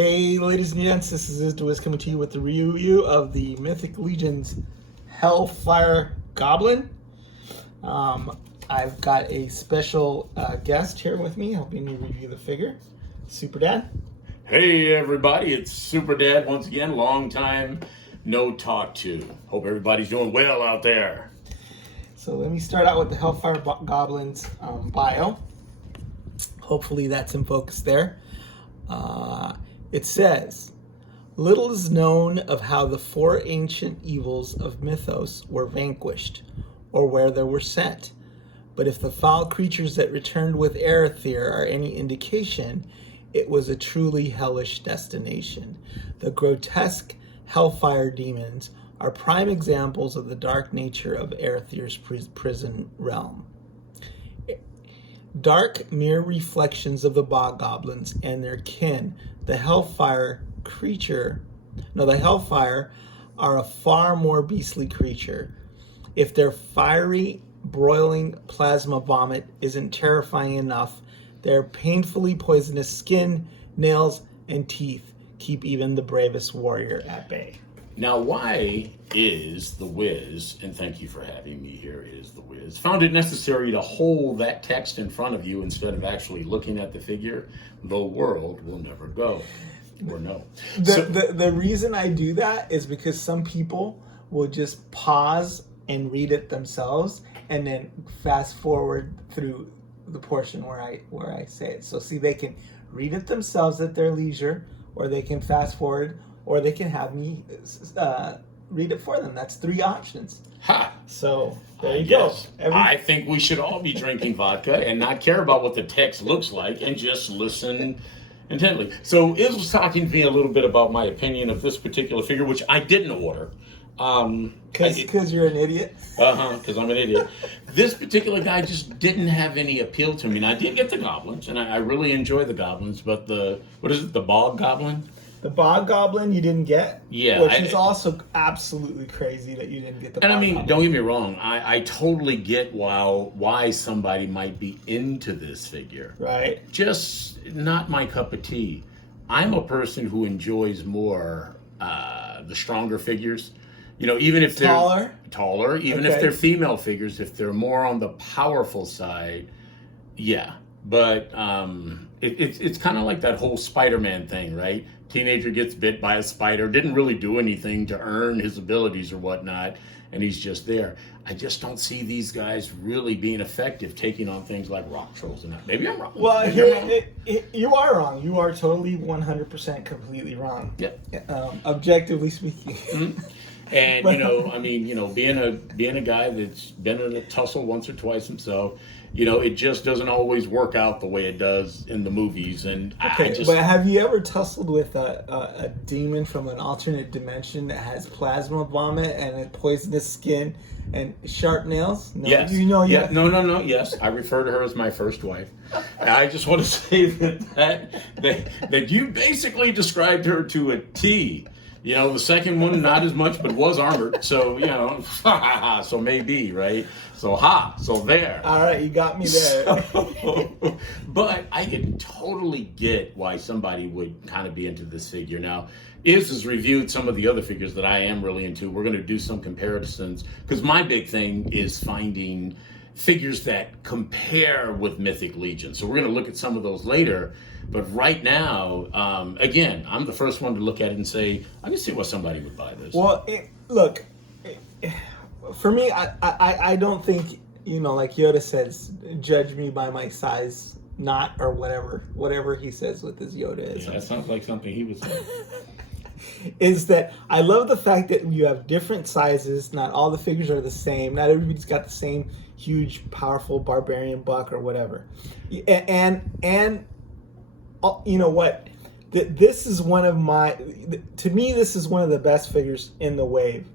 Hey, ladies and gents, this is Wiz coming to you with the review of the Mythic Legion's Helphyre Goblin. I've got a special guest here with me helping me review the figure, Super Dad. Hey everybody, it's Super Dad once again. Long time no talk to. Hope everybody's doing well out there. So let me start out with the Helphyre Goblin's bio. Hopefully that's in focus there. It says, little is known of how the four ancient evils of mythos were vanquished, or where they were sent. But if the foul creatures that returned with Helphyre are any indication, it was a truly hellish destination. The grotesque Helphyre demons are prime examples of the dark nature of Helphyre's prison realm. Dark mere reflections of the bog goblins and their kin, the Helphyre are a far more beastly creature. If their fiery, broiling plasma vomit isn't terrifying enough, their painfully poisonous skin, nails, and teeth keep even the bravest warrior at bay. Now, why is the Wiz, and thank you for having me here, is the Wiz, found it necessary to hold that text in front of you instead of actually looking at the figure? The world will never go. Or no. The reason I do that is because some people will just pause and read it themselves and then fast forward through the portion where I say it. So see, they can read it themselves at their leisure, or they can fast forward, or they can have me read it for them. That's three options. Ha! So there you go. I think we should all be drinking vodka and not care about what the text looks like and just listen intently. So Iz was talking to me a little bit about my opinion of this particular figure, which I didn't order. Because you're an idiot? Because I'm an idiot. This particular guy just didn't have any appeal to me. And I did get the goblins, and I really enjoy the goblins, but the bog goblin? The bog goblin you didn't get? Yeah. Which is also absolutely crazy that you didn't get the bog goblin. Don't get me wrong, I totally get why somebody might be into this figure. Right. Just not my cup of tea. I'm a person who enjoys more the stronger figures. You know, even if they're taller, even if they're female figures, if they're more on the powerful side, yeah. But it's kind of like that whole Spider-Man thing, right? Teenager gets bit by a spider, didn't really do anything to earn his abilities or whatnot, and he's just there. I just don't see these guys really being effective taking on things like rock trolls and that. Maybe I'm wrong. Well, you are wrong. You are totally 100% completely wrong. Yep. Objectively speaking. Mm-hmm. And being a guy that's been in a tussle once or twice himself, it just doesn't always work out the way it does in the movies. And but have you ever tussled with a demon from an alternate dimension that has plasma vomit and a poisonous skin and sharp nails? No, yes. No. Yes, I refer to her as my first wife. And I just want to say that you basically described her to a T. The second one, not as much, but was armored. So, so maybe, right? So there. All right, you got me there. But I can totally get why somebody would kind of be into this figure. Now, Iz has reviewed some of the other figures that I am really into. We're going to do some comparisons, because my big thing is finding figures that compare with Mythic Legion. So we're going to look at some of those later. But right now, again, I'm the first one to look at it and say, I can see why somebody would buy this. Well, for me, I don't think, like Yoda says, judge me by my size, not, or whatever he says with his Yoda. Yeah, that sounds like something he would say. Is that I love the fact that you have different sizes. Not all the figures are the same. Not everybody's got the same huge, powerful barbarian buck or whatever. And you know what? This is one of to me, this is one of the best figures in the wave.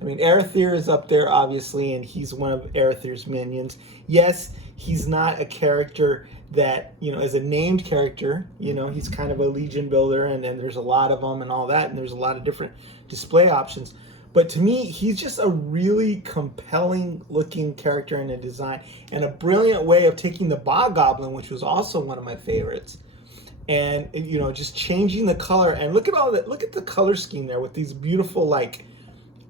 I mean, Helphyre is up there, obviously, and he's one of Helphyre's minions. Yes, he's not a character that, is a named character. He's kind of a legion builder, and there's a lot of them and all that, and there's a lot of different display options. But to me, he's just a really compelling looking character in a design, and a brilliant way of taking the Bog Goblin, which was also one of my favorites, and just changing the color. And look at the color scheme there with these beautiful like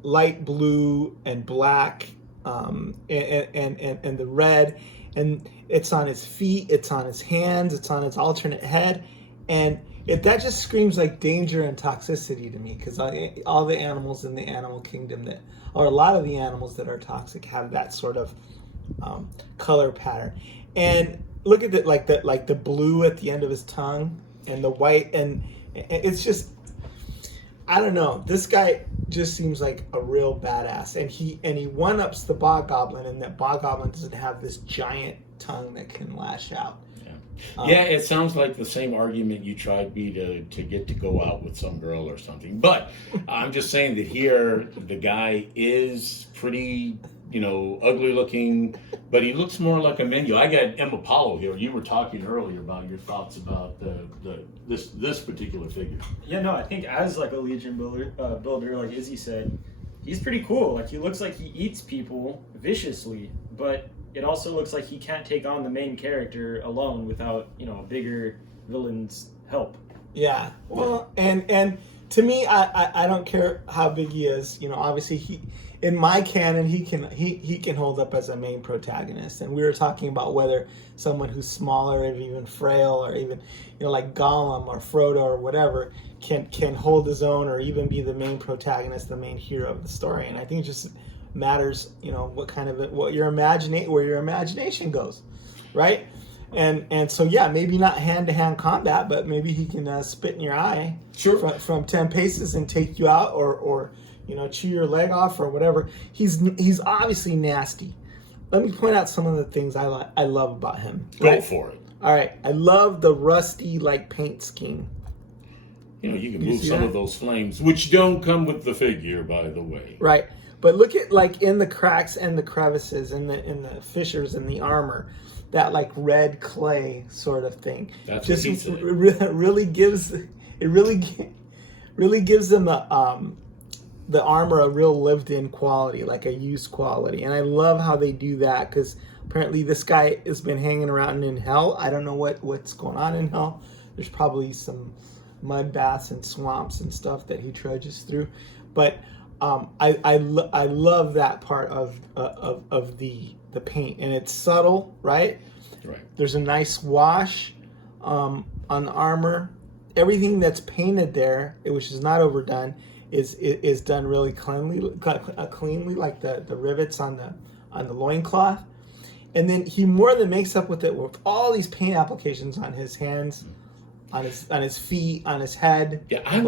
light blue and black, and the red, and it's on his feet, it's on his hands, it's on his alternate head, and that just screams like danger and toxicity to me, because all the animals in the animal kingdom or a lot of the animals that are toxic have that sort of color pattern. And look at the blue at the end of his tongue and the white, and it's just, I don't know. This guy just seems like a real badass, and he one-ups the bog goblin, and that bog goblin doesn't have this giant tongue that can lash out. Yeah, it sounds like the same argument you tried me to get to go out with some girl or something. But I'm just saying that here the guy is pretty, ugly looking, but he looks more like a menu. I got M. Apollo here. You were talking earlier about your thoughts about this particular figure. Yeah, no, I think as like a Legion builder, like Izzy said, he's pretty cool. Like he looks like he eats people viciously, but it also looks like he can't take on the main character alone without, a bigger villain's help. Yeah. Well, and to me, I don't care how big he is. Obviously he, in my canon, he can hold up as a main protagonist. And we were talking about whether someone who's smaller and even frail, or even like Gollum or Frodo or whatever, can hold his own or even be the main protagonist, the main hero of the story. And I think it just matters, where your imagination goes, right? And so yeah, maybe not hand-to-hand combat, but maybe he can spit in your eye, sure, from 10 paces and take you out, or chew your leg off or whatever. He's obviously nasty. Let me point out some of the things I love about him. Go right? for it. All right, I love the rusty paint scheme. You can move some of those flames, which don't come with the figure, by the way. Right. But look at in the cracks and the crevices and in the fissures in the armor, that red clay sort of thing. That's just what he said. really gives them the armor a real lived-in quality, like a used quality. And I love how they do that, because apparently this guy has been hanging around in hell. I don't know what's going on in hell. There's probably some mud baths and swamps and stuff that he trudges through, but I love that part of the paint, and it's subtle, right? Right. There's a nice wash on the armor. Everything that's painted there, which is not overdone, is done really cleanly, like the rivets on the loincloth. And then he more than makes up with it with all these paint applications on his hands, on his feet, on his head. Yeah, I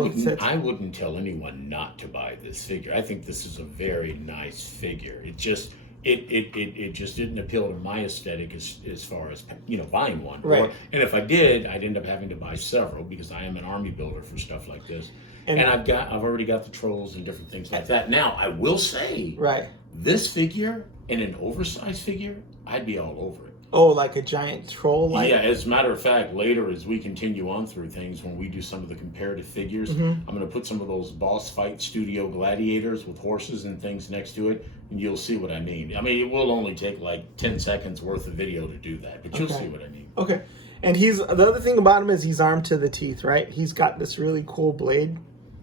wouldn't tell anyone not to buy this figure. I think this is a very nice figure. It just didn't appeal to my aesthetic as far as buying one. Right. And if I did, I'd end up having to buy several, because I am an army builder for stuff like this. And I've already got the trolls and different things like that. Now I will say, right, this figure and an oversized figure, I'd be all over it. Oh, like a giant troll? Yeah, as a matter of fact, later as we continue on through things, when we do some of the comparative figures, I'm going to put some of those boss fight studio gladiators with horses and things next to it, and you'll see what I mean. I mean, it will only take 10 seconds worth of video to do that, but you'll see what I mean. Okay. And the other thing about him is he's armed to the teeth, right? He's got this really cool blade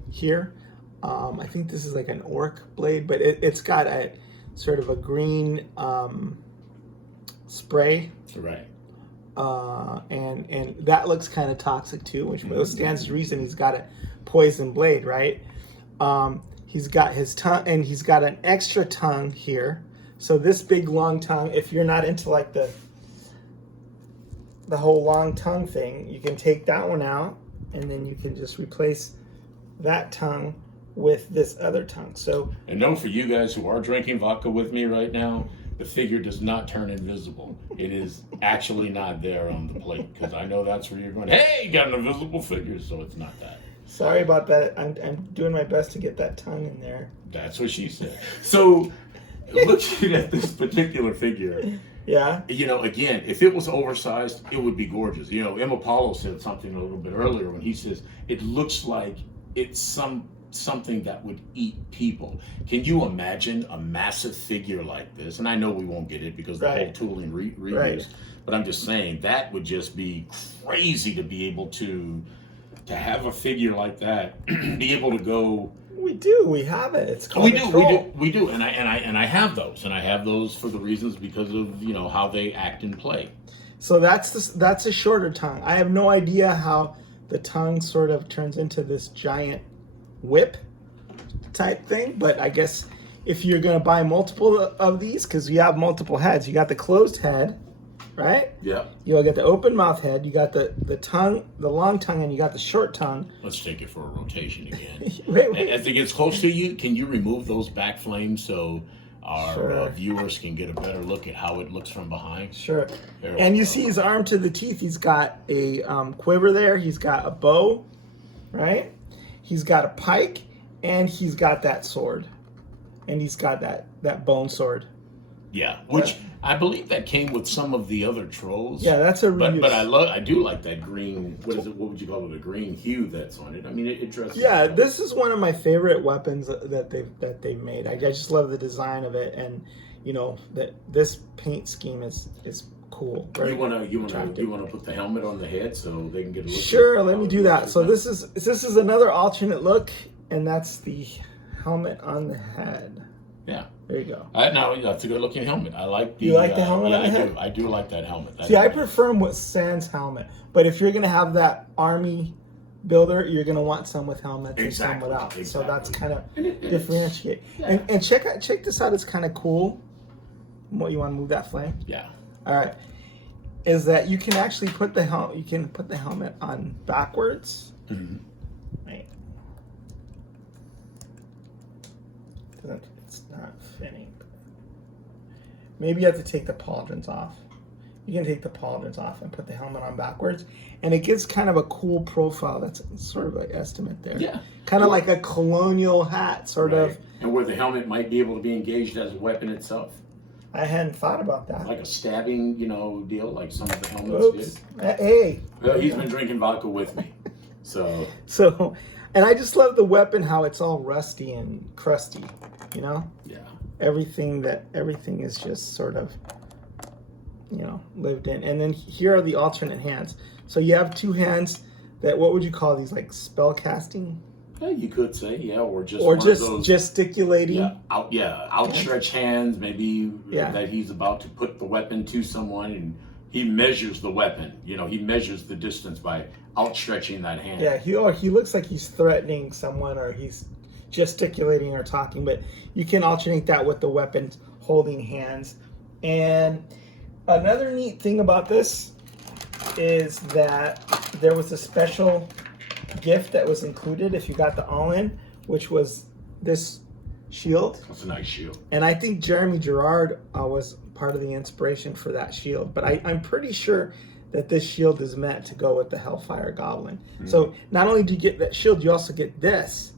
here. I think this is like an orc blade, but it's got a sort of a green spray, right? And that looks kind of toxic too, which stands to reason. He's got a poison blade, right? He's got his tongue, and he's got an extra tongue here. So this big long tongue, if you're not into the whole long tongue thing, you can take that one out, and then you can just replace that tongue with this other tongue. So, and know, for you guys who are drinking vodka with me right now, the figure does not turn invisible. It is actually not there on the plate, because I know that's where you're going, hey, you got an invisible figure, so it's not that. Sorry about that. I'm doing my best to get that tongue in there. That's what she said. So, looking at this particular figure, yeah, again, if it was oversized, it would be gorgeous. M. Apollo said something a little bit earlier when he says it looks like it's some something that would eat people. Can you imagine a massive figure like this? And I know we won't get it because the whole tooling reuse, but I'm just saying that would just be crazy to be able to have a figure like that, be able to go. We have it. It's called we do, and I have those, for the reasons because of how they act and play. So that's a shorter tongue. I have no idea how the tongue sort of turns into this giant whip type thing, but I guess if you're gonna buy multiple of these, because you have multiple heads, you got the closed head, right? Yeah. You'll get the open mouth head. You got the tongue, the long tongue, and you got the short tongue. Let's take it for a rotation again. wait. As it gets close to you, can you remove those back flames so our viewers can get a better look at how it looks from behind? Sure. And you see his arm to the teeth. He's got a quiver there. He's got a bow, right? He's got a pike, and he's got that sword, and he's got that bone sword. Yeah, which I believe that came with some of the other trolls. Yeah, that's a reuse. But I do like that green. What is it? What would you call it? A green hue that's on it. I mean, it dresses. Yeah, this is one of my favorite weapons that they've made. I just love the design of it, and that this paint scheme is cool. You wanna put the helmet on the head so they can get a look. Sure, let me do that. So this is another alternate look, and that's the helmet on the head. Yeah. There you go. No, that's a good looking helmet. I like the. You like the helmet on the head? I do like that helmet. See, I prefer him with sans helmet, but if you're gonna have that army builder, you're gonna want some with helmets and some without. Exactly. So that's kind of differentiate. Yeah. And check this out. It's kind of cool. What, you want to move that flame? Yeah. All right. Is that you can actually put the helmet on backwards. Mm-hmm. Right. It's not fitting. Maybe you have to take the pauldrons off. You can take the pauldrons off and put the helmet on backwards, and it gives kind of a cool profile. That's sort of an estimate there. Yeah. Kind of like a colonial hat, sort of. And where the helmet might be able to be engaged as a weapon itself. I hadn't thought about that. Like a stabbing, deal, like some of the helmets did. Hey. Well, he's been drinking vodka with me, so. And I just love the weapon, how it's all rusty and crusty, Yeah. Everything is just sort of, lived in. And then here are the alternate hands. So you have two hands that, what would you call these, like spell casting? Yeah, you could say, or just those, gesticulating. Outstretched hands, maybe that he's about to put the weapon to someone, and he measures the weapon. He measures the distance by outstretching that hand. Yeah, he looks like he's threatening someone, or he's gesticulating or talking, but you can alternate that with the weapons holding hands. And another neat thing about this is that there was a special gift that was included if you got the all-in, which was this shield. That's a nice shield. And I think Jeremy Gerard was part of the inspiration for that shield, but I'm pretty sure that this shield is meant to go with the Helphyre Goblin. Mm-hmm. So not only do you get that shield, you also get this.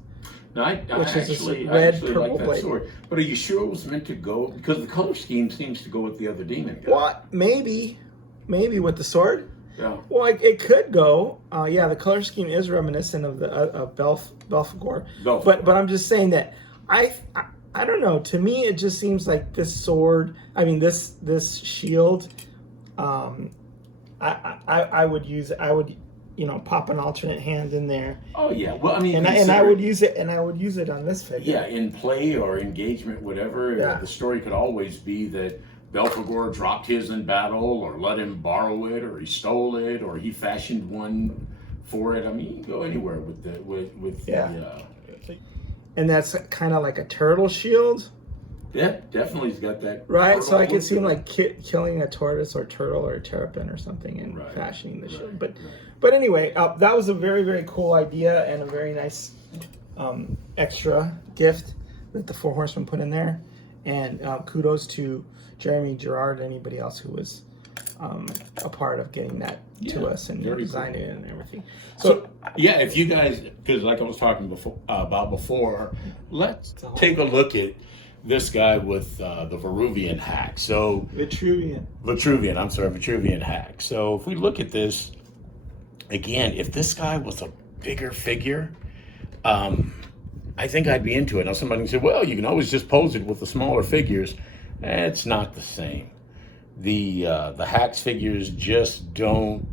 No, which is a red purple like blade. Sword. But are you sure it was meant to go? Because the color scheme seems to go with the other demon guy. What? Maybe with the sword. Yeah. Well, it could go. The color scheme is reminiscent of the Belphegor. But I'm just saying that I don't know. To me, it just seems like this sword. I mean, this shield. I would use. I would. Pop an alternate hand in there. Oh yeah, well I mean, and I would use it, on this figure. Yeah, in play or engagement, whatever. Yeah. The story could always be that Belphegor dropped his in battle, or let him borrow it, or he stole it, or he fashioned one for it. I mean, you can go anywhere with the. And that's kind of like a turtle shield. Yeah, definitely, he's got that. Right, so I could see him like killing a tortoise or turtle or a terrapin or something and fashioning the shield. But anyway, that was a very, very cool idea and a very nice extra gift that the Four Horsemen put in there. And kudos to Jeremy Gerard and anybody else who was a part of getting that to us and designing it and everything. So if you guys, because like I was talking about before, let's take a look at this guy with the Vitruvian hack. So Vitruvian hack. So if we look at this again, if this guy was a bigger figure, I think I'd be into it. Now somebody can say, well, you can always just pose it with the smaller figures. It's not the same. The Hacks figures just don't,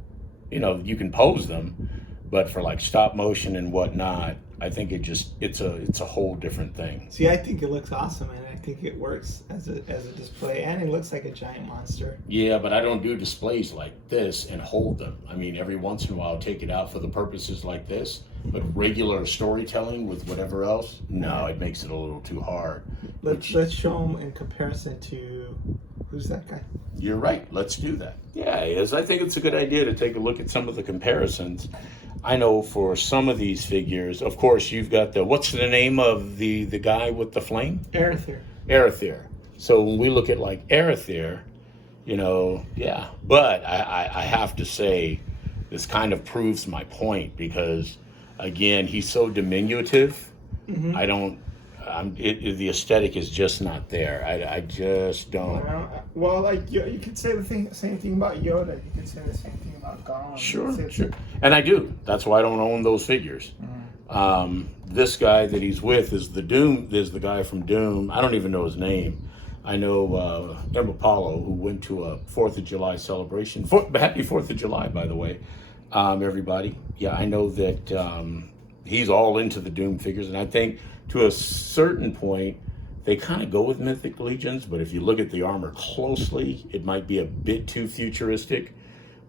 you can pose them, but for like stop motion and whatnot, I think it's a whole different thing. See, I think it looks awesome, and I think it works as a display, and it looks like a giant monster. Yeah, but I don't do displays like this and hold them. I mean, every once in a while, I'll take it out for the purposes like this, but regular storytelling with whatever else, no, it makes it a little too hard. Let's show them in comparison to, who's that guy? You're right. Let's do that. Yeah, it is. I think it's a good idea to take a look at some of the comparisons. I know for some of these figures, of course, you've got what's the name of the guy with the flame? Helphyre. So when we look at like Helphyre, yeah. But I have to say, this kind of proves my point because, again, he's so diminutive. Mm-hmm. The aesthetic is just not there. I just don't. Well, like you could say the same thing about Yoda. You could say the same thing about Goblin. Sure. And I do. That's why I don't own those figures. Mm-hmm. This guy that he's with is the guy from Doom. I don't even know his name. I know Apollo, who went to a 4th of July celebration. Happy 4th of July, by the way, everybody. Yeah, I know that he's all into the Doom figures, and I think to a certain point, they kind of go with Mythic Legions, but if you look at the armor closely, it might be a bit too futuristic.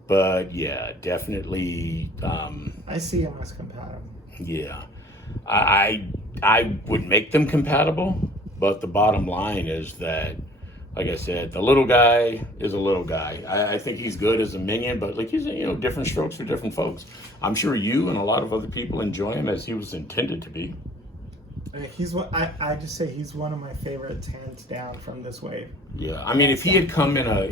But yeah, definitely. I see them as compatible. Yeah, I would make them compatible, but the bottom line is that, like I said, the little guy is a little guy. I think he's good as a minion, but like he's different strokes for different folks. I'm sure you and a lot of other people enjoy him as he was intended to be. He's what I just say he's one of my favorites, hands down, from this wave. Yeah, I mean, if he had come in, I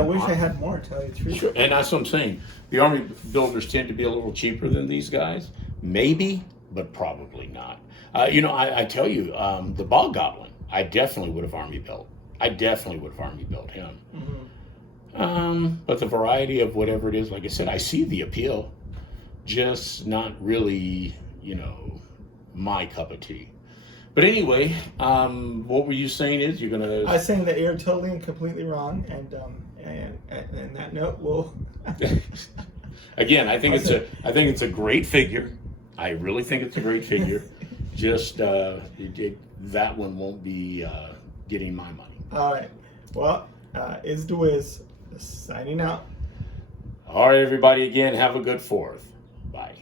wish I had more. Tell you the truth. Sure, and that's what I'm saying. The army builders tend to be a little cheaper than these guys, maybe, but probably not. I tell you, the Bog Goblin, I definitely would have army built. him. Mm-hmm. But the variety of whatever it is, like I said, I see the appeal, just not really, my cup of tea. But anyway, what were you saying is you're gonna? I was saying that you're totally and completely wrong, and that note will. Again, I think it's a great figure. I really think it's a great figure. Just that one won't be getting my money. All right. Well, is the Wiz signing out. All right, everybody. Again, have a good 4th. Bye.